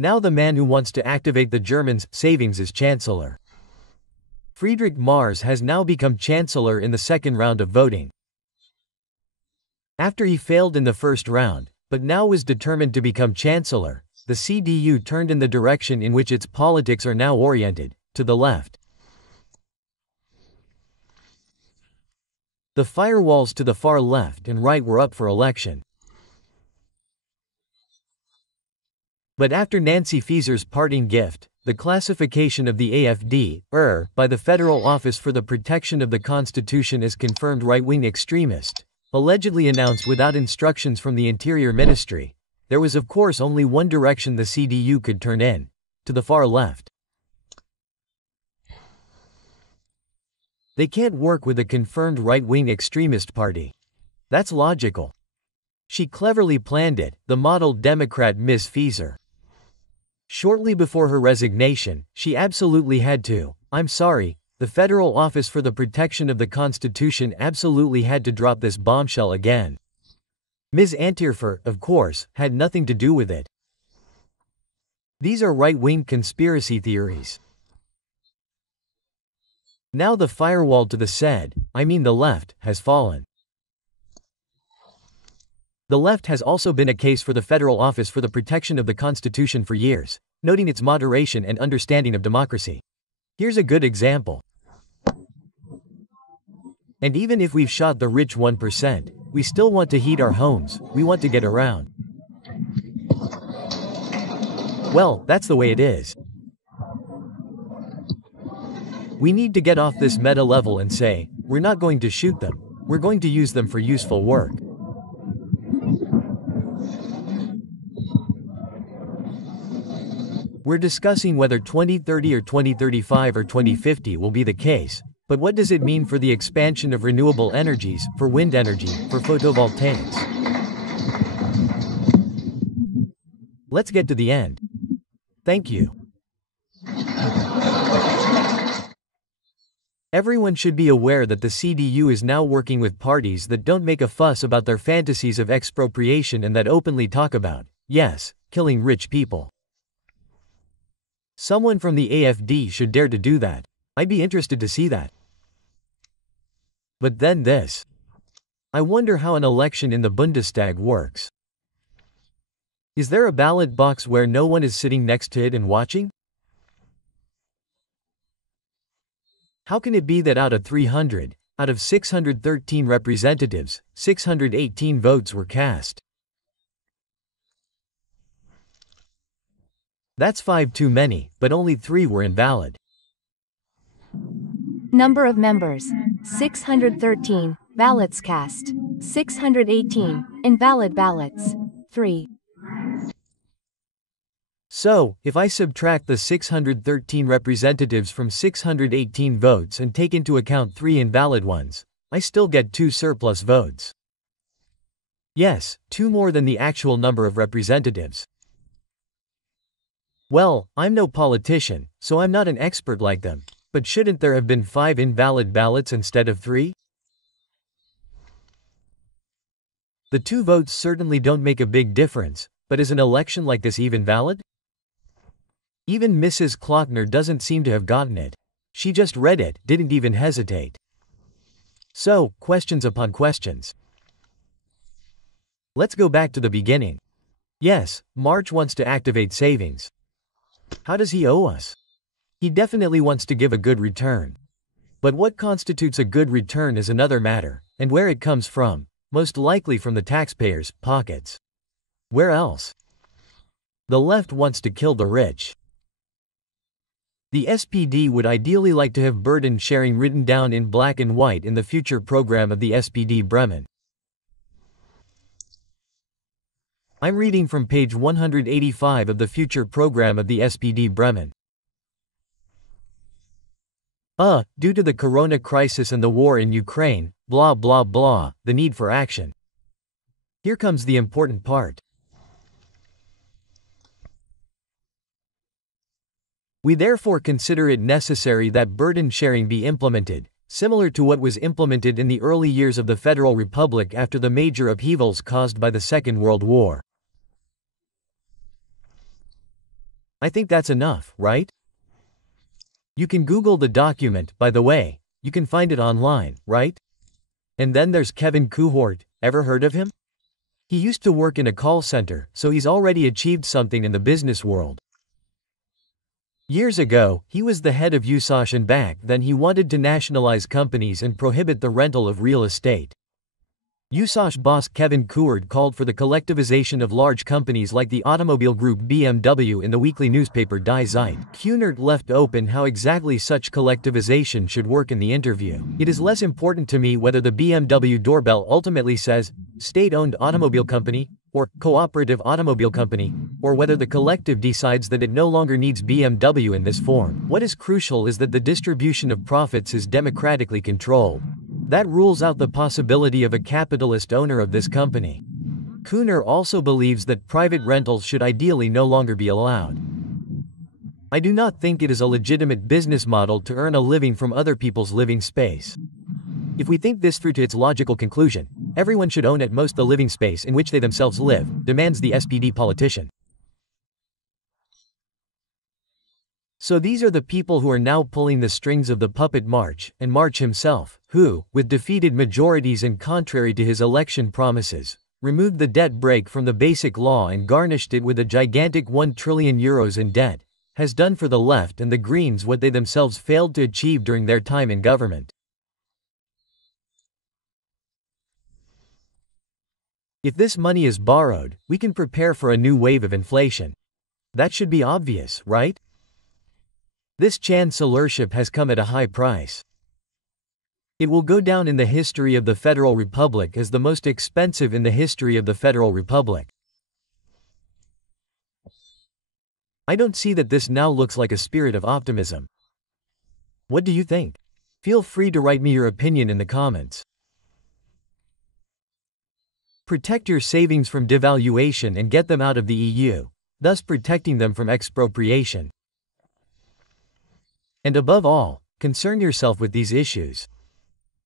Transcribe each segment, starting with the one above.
Now the man who wants to activate the Germans' savings is Chancellor. Friedrich Marx has now become Chancellor in the second round of voting. After he failed in the first round, but now was determined to become Chancellor, the CDU turned in the direction in which its politics are now oriented, to the left. The firewalls to the far left and right were up for election. But after Nancy Faeser's parting gift, the classification of the AfD, by the Federal Office for the Protection of the Constitution as confirmed right-wing extremist, allegedly announced without instructions from the Interior Ministry, there was of course only one direction the CDU could turn in, to the far left. They can't work with a confirmed right-wing extremist party. That's logical. She cleverly planned it, the model Democrat Miss Faeser. Shortly before her resignation, she absolutely had to, I'm sorry, the Federal Office for the Protection of the Constitution absolutely had to drop this bombshell again. Ms. Antierfer, of course, had nothing to do with it. These are right-wing conspiracy theories. Now the firewall to the left, has fallen. The left has also been a case for the Federal Office for the Protection of the Constitution for years, noting its moderation and understanding of democracy. Here's a good example. And even if we've shot the rich 1%, we still want to heat our homes, we want to get around. Well, that's the way it is. We need to get off this meta level and say, we're not going to shoot them, we're going to use them for useful work. We're discussing whether 2030 or 2035 or 2050 will be the case, but what does it mean for the expansion of renewable energies, for wind energy, for photovoltaics? Let's get to the end. Thank you. Everyone should be aware that the CDU is now working with parties that don't make a fuss about their fantasies of expropriation and that openly talk about, yes, killing rich people. Someone from the AfD should dare to do that. I'd be interested to see that. But then this. I wonder how an election in the Bundestag works. Is there a ballot box where no one is sitting next to it and watching? How can it be that out of 613 representatives, 618 votes were cast? That's 5 too many, but only 3 were invalid. Number of members: 613, ballots cast: 618, invalid ballots: 3. So, if I subtract the 613 representatives from 618 votes and take into account 3 invalid ones, I still get 2 surplus votes. Yes, 2 more than the actual number of representatives. Well, I'm no politician, so I'm not an expert like them, but shouldn't there have been 5 invalid ballots instead of 3? The 2 votes certainly don't make a big difference, but is an election like this even valid? Even Mrs. Klockner doesn't seem to have gotten it. She just read it, didn't even hesitate. So, questions upon questions. Let's go back to the beginning. Yes, March wants to activate savings. How does he owe us? He definitely wants to give a good return. But what constitutes a good return is another matter, and where it comes from, most likely from the taxpayers' pockets. Where else? The left wants to kill the rich. The SPD would ideally like to have burden sharing written down in black and white in the future program of the SPD Bremen. I'm reading from page 185 of the future program of the SPD Bremen. Due to the corona crisis and the war in Ukraine, blah blah blah, the need for action. Here comes the important part. We therefore consider it necessary that burden sharing be implemented, similar to what was implemented in the early years of the Federal Republic after the major upheavals caused by the Second World War. I think that's enough, right? You can Google the document, by the way, you can find it online, right? And then there's Kevin Kuhort, ever heard of him? He used to work in a call center, so he's already achieved something in the business world. Years ago, he was the head of USASH and back then he wanted to nationalize companies and prohibit the rental of real estate. USASH boss Kevin Kuhort called for the collectivization of large companies like the automobile group BMW in the weekly newspaper Die Zeit. Kuhort left open how exactly such collectivization should work in the interview. It is less important to me whether the BMW doorbell ultimately says, state-owned automobile company, or cooperative automobile company, or whether the collective decides that it no longer needs BMW in this form. What is crucial is that the distribution of profits is democratically controlled. That rules out the possibility of a capitalist owner of this company. Kuhort also believes that private rentals should ideally no longer be allowed. I do not think it is a legitimate business model to earn a living from other people's living space. If we think this through to its logical conclusion, everyone should own at most the living space in which they themselves live, demands the SPD politician. So these are the people who are now pulling the strings of the puppet March, and March himself, who, with defeated majorities and contrary to his election promises, removed the debt brake from the basic law and garnished it with a gigantic €1 trillion in debt, has done for the left and the Greens what they themselves failed to achieve during their time in government. If this money is borrowed, we can prepare for a new wave of inflation. That should be obvious, right? This chancellorship has come at a high price. It will go down in the history of the Federal Republic as the most expensive in the history of the Federal Republic. I don't see that this now looks like a spirit of optimism. What do you think? Feel free to write me your opinion in the comments. Protect your savings from devaluation and get them out of the EU, thus protecting them from expropriation. And above all, concern yourself with these issues.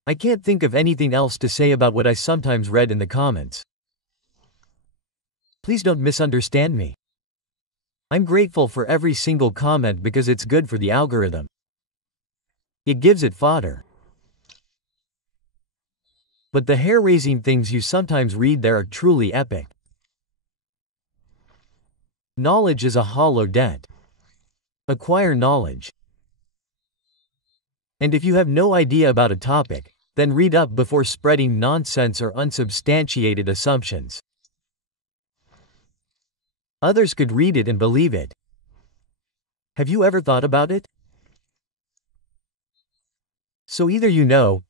I can't think of anything else to say about what I sometimes read in the comments. Please don't misunderstand me. I'm grateful for every single comment because it's good for the algorithm. It gives it fodder. But the hair-raising things you sometimes read there are truly epic. Knowledge is a hollow debt. Acquire knowledge. And if you have no idea about a topic, then read up before spreading nonsense or unsubstantiated assumptions. Others could read it and believe it. Have you ever thought about it? So either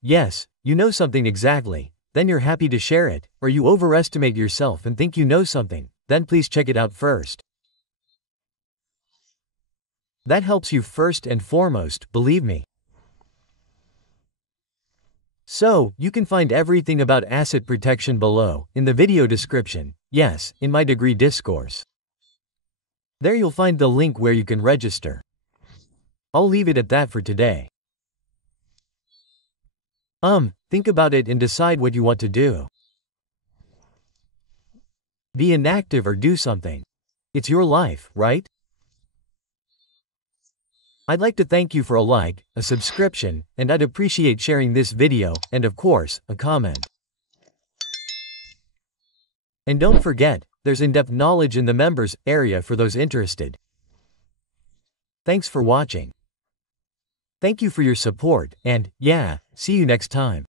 yes, you know something exactly, then you're happy to share it, or you overestimate yourself and think you know something, then please check it out first. That helps you first and foremost, believe me. So, you can find everything about asset protection below, in the video description, yes, in my degree discourse. There you'll find the link where you can register. I'll leave it at that for today. Think about it and decide what you want to do. Be inactive or do something. It's your life, right? I'd like to thank you for a like, a subscription, and I'd appreciate sharing this video, and of course, a comment. And don't forget, there's in-depth knowledge in the members area for those interested. Thanks for watching. Thank you for your support, and, yeah, see you next time.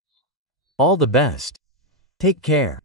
All the best. Take care.